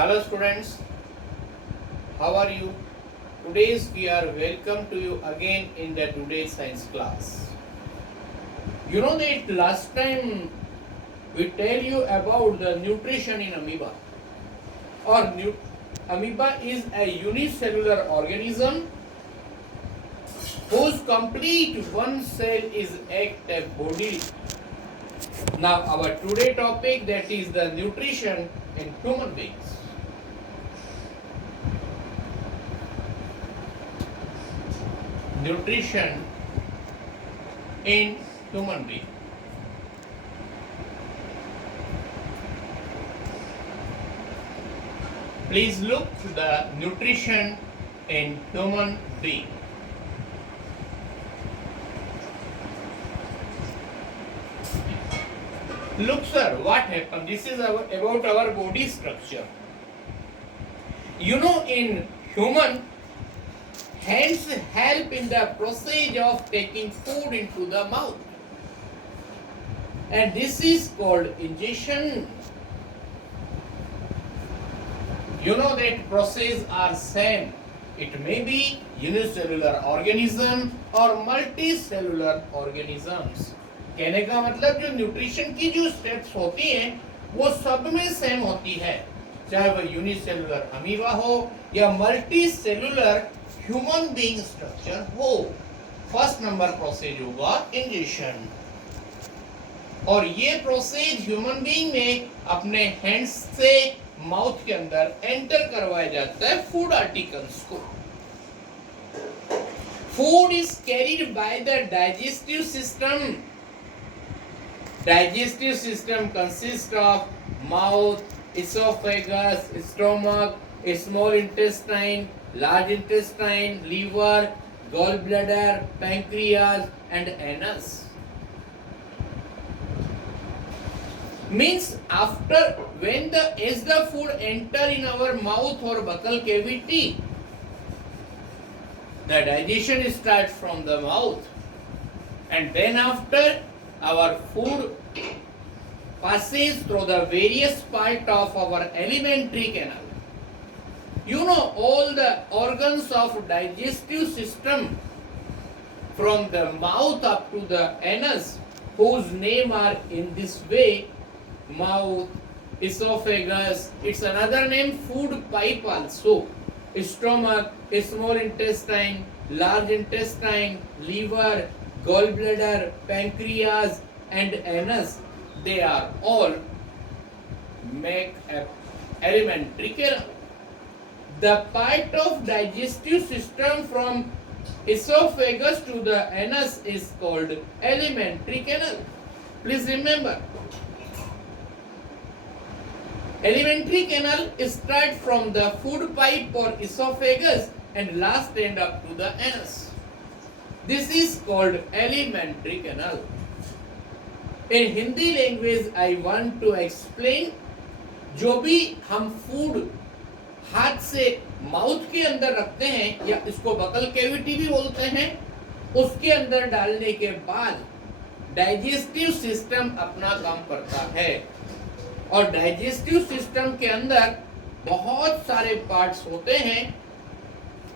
Hello students, how are you? Today's we are welcome to you again in the today's science class. You know that last time we tell you about the nutrition in amoeba. Amoeba is a unicellular organism whose complete one cell is act a body. Now our today topic that is the nutrition in human beings. Nutrition in human being. Please look to the nutrition in human being. Look sir, what happened? This is about our body structure. You know, in human, hands help in the process of taking food into the mouth. And this is called ingestion. You know that process are same. It may be unicellular organism or multicellular organisms. कहने का मतलब जो nutrition की जो steps होती हैं वो सब में सेम होती है, चाहे वो यूनिसेलुलर अमीबा हो या multi cellular human being structure हो. फर्स्ट नंबर प्रोसेस होगा इंजेक्शन, और ये प्रोसेस ह्यूमन बीइंग में अपने हैंड्स से माउथ के अंदर एंटर करवाया जाता है फूड आर्टिकल्स को. Food is carried by the digestive system. Digestive system consists of mouth, esophagus, stomach, small intestine, large intestine, liver, gallbladder, pancreas, and anus. Means after as the food enter in our mouth or buccal cavity, the digestion starts from the mouth, and then after our food passes through the various part of our alimentary canal. You know, all the organs of digestive system from the mouth up to the anus, whose name are in this way: mouth, esophagus, it's another name food pipe also, stomach, small intestine, large intestine, liver, gallbladder, pancreas, and anus, they are all make a alimentary canal. The part of digestive system from esophagus to the anus is called alimentary canal. Please remember, alimentary canal start from the food pipe or esophagus and last end up to the anus. This is called alimentary canal. In Hindi language, I want to explain, जो भी हम food हाथ से mouth के अंदर रखते हैं या इसको बकल कैविटी भी बोलते हैं, उसके अंदर डालने के बाद डाइजेस्टिव सिस्टम अपना काम करता है. और डाइजेस्टिव सिस्टम के अंदर बहुत सारे पार्ट्स होते हैं.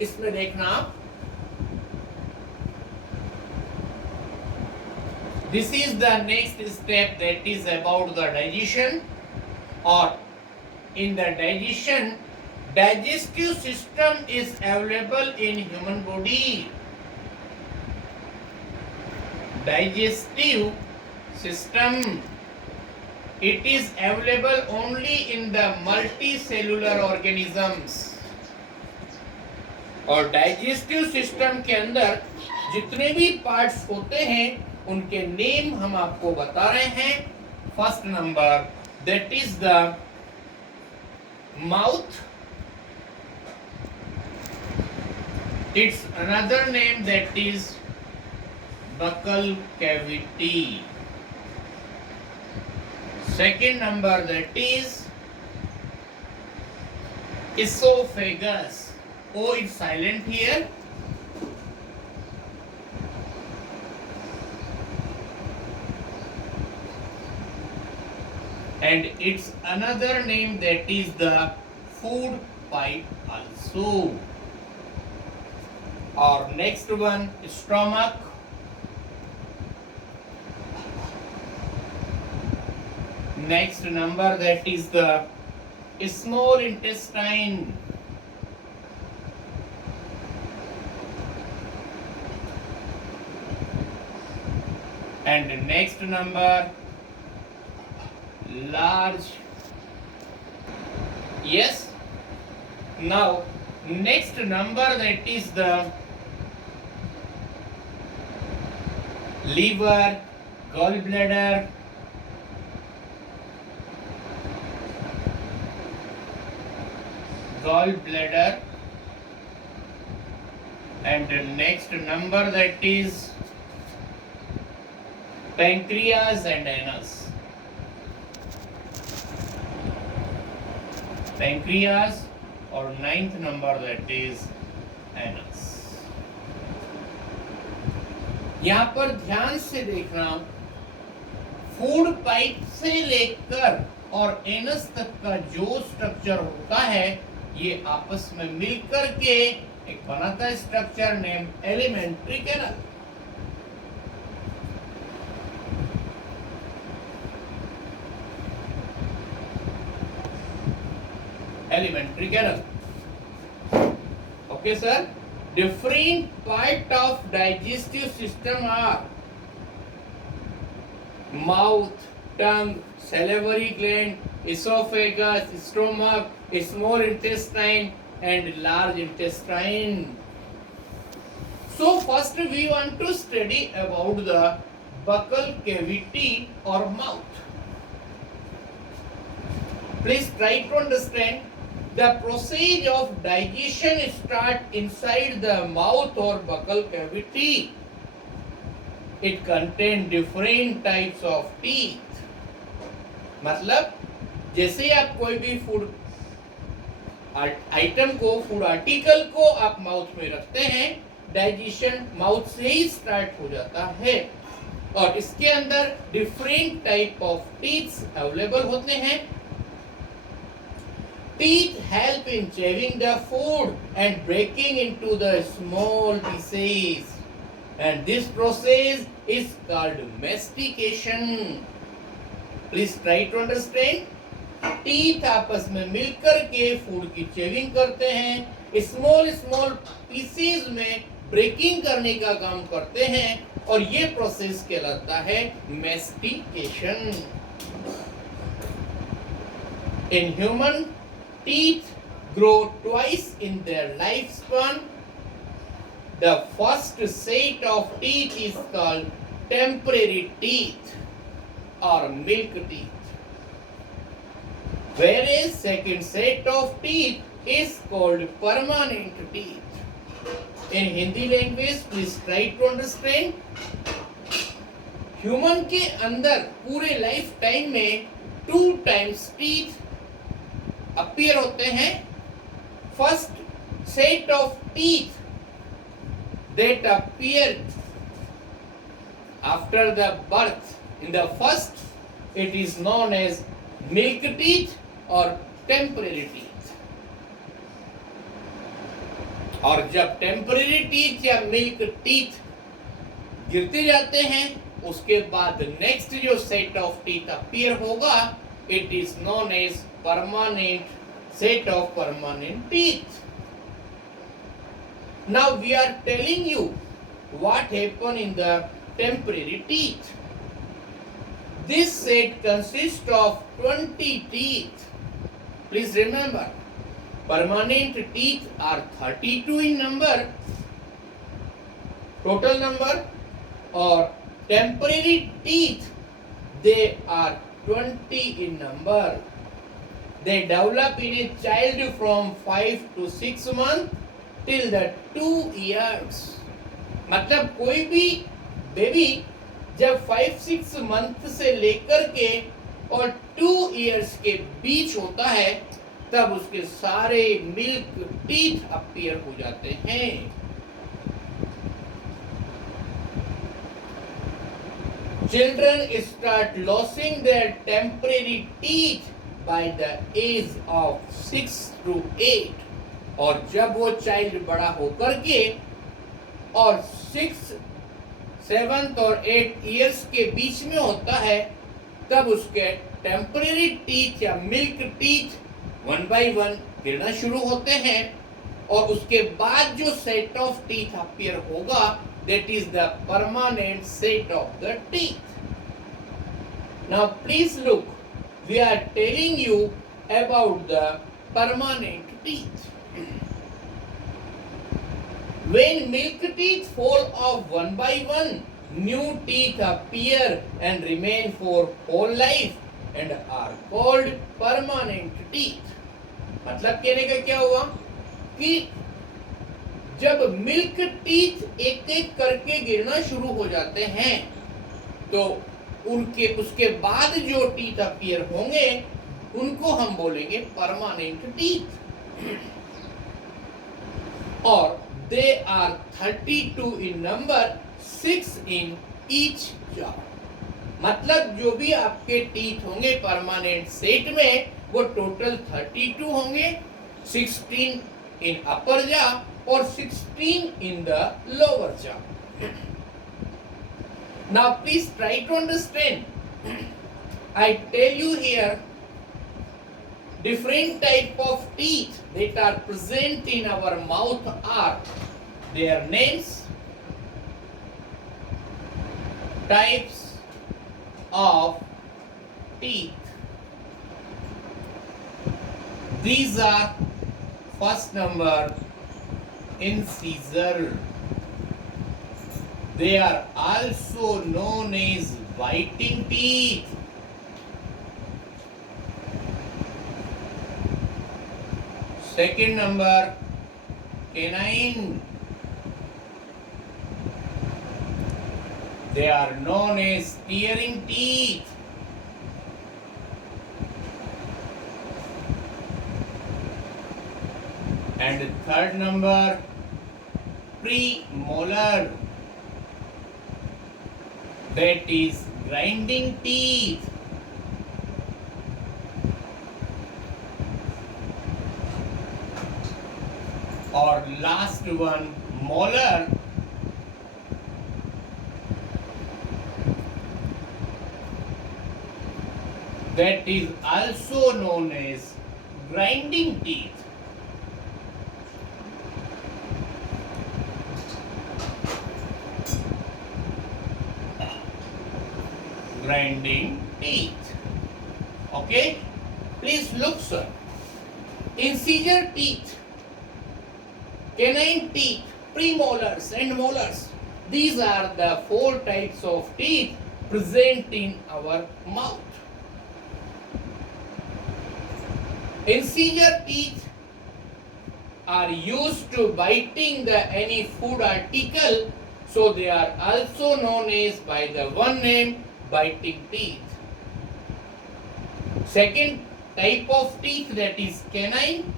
इसमें देखना आप, this is the next step, that is about the digestion. Or in the digestion, digestive system is available in human body. Digestive system, it is available only in the multicellular organisms. और digestive system के अंदर जितने भी parts होते हैं उनके name हम आपको बता रहे हैं. First number, that is the mouth. It's another name that is buccal cavity. Second number, that is esophagus. Oh, it's silent here. And its another name, that is the food pipe also. Or next one, stomach. Next number, that is the small intestine. And next number, large. Yes. Now next number, that is the liver, gallbladder, and the next number, that is pancreas and anus. Pancreas, और ninth number, that is anus. यहाँ पर ध्यान से देखना, food pipe से लेकर और anus तक का जो स्ट्रक्चर होता है, ये आपस में मिलकर के एक बनाता है structure name elementary canal. Elementary canal. Okay, sir. Different part of digestive system are mouth, tongue, salivary gland, esophagus, stomach, small intestine, and large intestine. So first we want to study about the buccal cavity or mouth. Please try to understand. The process of digestion starts inside the mouth or buccal cavity. It contains different types of teeth. मतलब जैसे आप कोई भी food item को, food article को आप mouth में रखते हैं, डाइजेशन माउथ से ही स्टार्ट हो जाता है. और इसके अंदर different type of teeths available होते हैं. Teeth help in chewing the food and breaking into the small pieces, and this process is called mastication. Please try to understand. Teeth आपस में मिलकर के फूड की चेविंग करते हैं, स्मॉल पीसेस में ब्रेकिंग करने का काम करते हैं, और ये प्रोसेस कहलाता है mastication. In human, teeth grow twice in their lifespan. The first set of teeth is called temporary teeth or milk teeth, whereas second set of teeth is called permanent teeth. In Hindi language, please try to understand. Human के अंदर पूरे life time में 2 times teeth appear होते हैं. First set of teeth that appear after the birth, in the first it is known as milk teeth or temporary teeth. और जब temporary teeth या milk teeth गिरते जाते हैं, उसके बाद नेक्स्ट जो सेट ऑफ टीथ अपीयर होगा, it is known as permanent set of permanent teeth. Now we are telling you what happened in the temporary teeth. This set consists of 20 teeth. Please remember, permanent teeth are 32 in number, total number, or temporary teeth, they are 20 in number. They develop in a child from 5 to 6 months till the 2 years. मतलब कोई भी baby जब 5-6 month से लेकर के और 2 years के बीच होता है, तब उसके सारे मिल्क टीथ अपीयर हो जाते हैं. Children start losing their temporary teeth by the age of 6 to 8, और जब वो चाइल्ड बड़ा होकर के और 6, 7 और 8 इयर्स के बीच में होता है, तब उसके टेम्पररी टीथ या मिल्क टीथ 1 by 1 गिरना शुरू होते हैं, और उसके बाद जो सेट ऑफ टीथ अपीयर होगा, that is the permanent set of the teeth. Now please look, we are telling you about the permanent teeth. When milk teeth fall off 1 by 1, new teeth appear and remain for whole life and are called permanent teeth. मतलब कहने का क्या हुआ कि जब milk teeth एक एक करके गिरना शुरू हो जाते हैं, तो उसके बाद जो टीथ अपीयर होंगे उनको हम बोलेंगे परमानेंट टीथ, और they are 32 in number, 6 in each jaw. मतलब जो भी आपके टीथ होंगे परमानेंट सेट में, वो टोटल 32 होंगे, 16 इन अपर jaw or 16 in the lower jaw. Now please try to understand. I tell you here different type of teeth that are present in our mouth are their names, types of teeth. These are first number incisor. They are also known as biting teeth. Second number, canine. They are known as tearing teeth. And third number, premolar, that is grinding teeth. Or last one, molar, that is also known as grinding teeth. Grinding teeth. Okay, please look, sir. Incisor teeth, canine teeth, premolars and molars. These are the 4 types of teeth present in our mouth. Incisor teeth are used to biting any food article, so they are also known as by the one name, biting teeth. Second type of teeth, that is canine,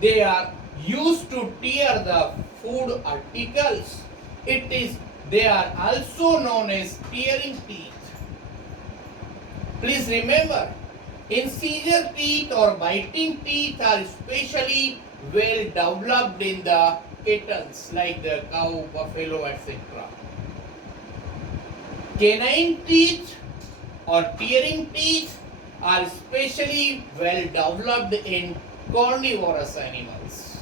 they are used to tear the food articles. They are also known as tearing teeth. Please remember, incisor teeth or biting teeth are especially well developed in the cattle like the cow, buffalo, etc. Canine teeth or tearing teeth are especially well developed in carnivorous animals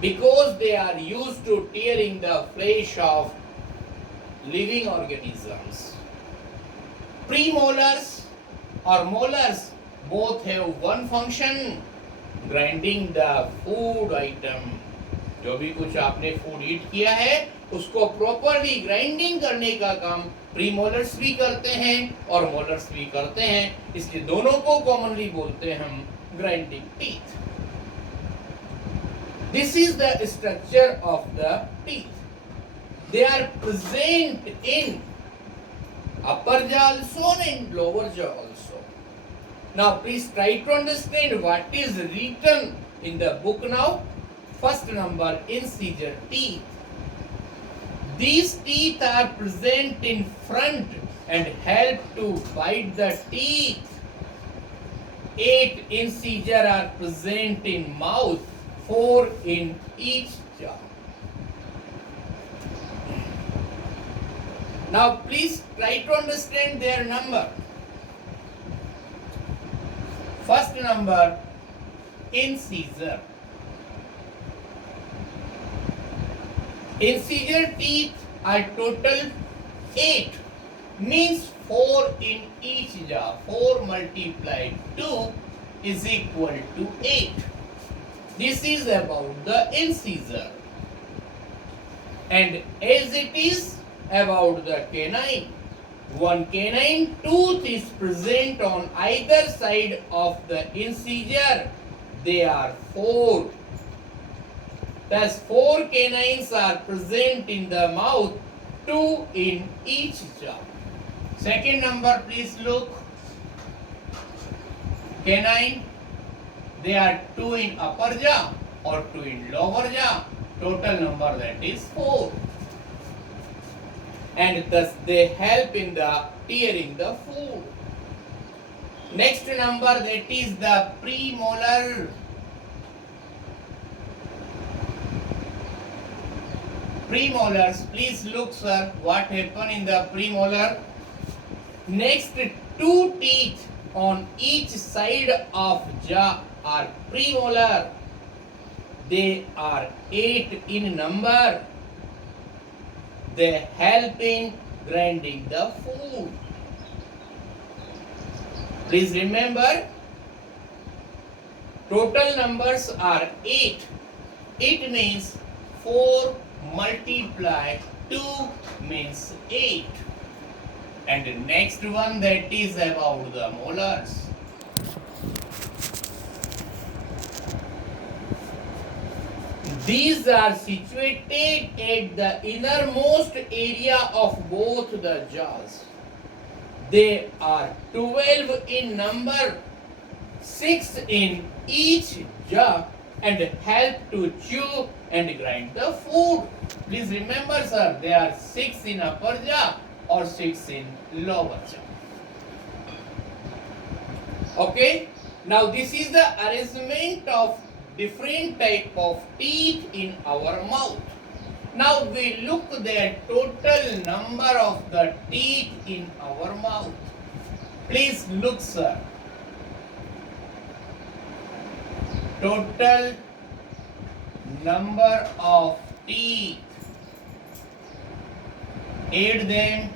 because they are used to tearing the flesh of living organisms. Premolars or molars both have one function, grinding the food item. जो भी कुछ आपने food ईट किया है उसको properly grinding करने का काम प्रीमोलर्स भी करते हैं और मोलर्स भी करते हैं, इसलिए दोनों को कॉमनली बोलते हैं हम grinding teeth. This is the structure of the teeth. They are present in upper jaw also and lower jaw also. Now please try to understand what is written in the book now. First number, incisor teeth. These teeth are present in front and help to bite the teeth. 8 incisors are present in mouth, 4 in each jaw. Now please try to understand their number. First number, incisor. Incisor teeth are total 8, means 4 in each jaw. 4 multiplied 2 is equal to 8. This is about the incisor. And as it is about the canine, one canine tooth is present on either side of the incisor. They are 4. Thus 4 canines are present in the mouth, 2 in each jaw. Second number, please look. Canine, they are 2 in upper jaw or 2 in lower jaw. Total number, that is 4. And thus they help in the tearing the food. Next number, that is the premolar. Premolars, please look sir, what happened in the premolar. Next 2 teeth on each side of jaw are premolar. They are 8 in number. They help in grinding the food. Please remember, total numbers are 8. It means 4 multiply 2 means 8. And the next one, that is about the molars. These are situated at the innermost area of both the jaws. They are 12 in number, 6 in each jaw, and help to chew and grind the food. Please remember sir, they are 6 in upper jaw or 6 in lower jaw. Okay, now this is the arrangement of different type of teeth in our mouth. Now we look the total number of the teeth in our mouth. Please look sir. Total number of teeth. Add them.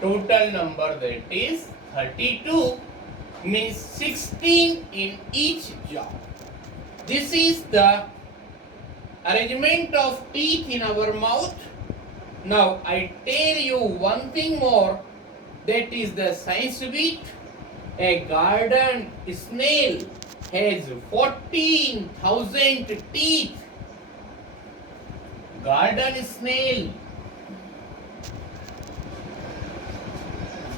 Total number, that is 32, means 16 in each jaw. This is the arrangement of teeth in our mouth. Now I tell you one thing more, that is the science bit. A garden snail has 14,000 teeth. Garden snail.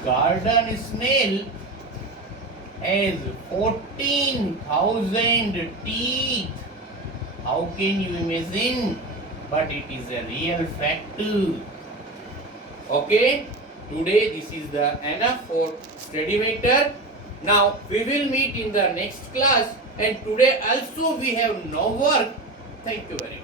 Garden snail has 14,000 teeth. How can you imagine? But it is a real fact. Okay, today this is the enough for study matter. Now we will meet in the next class, and today also we have no work. Thank you very much.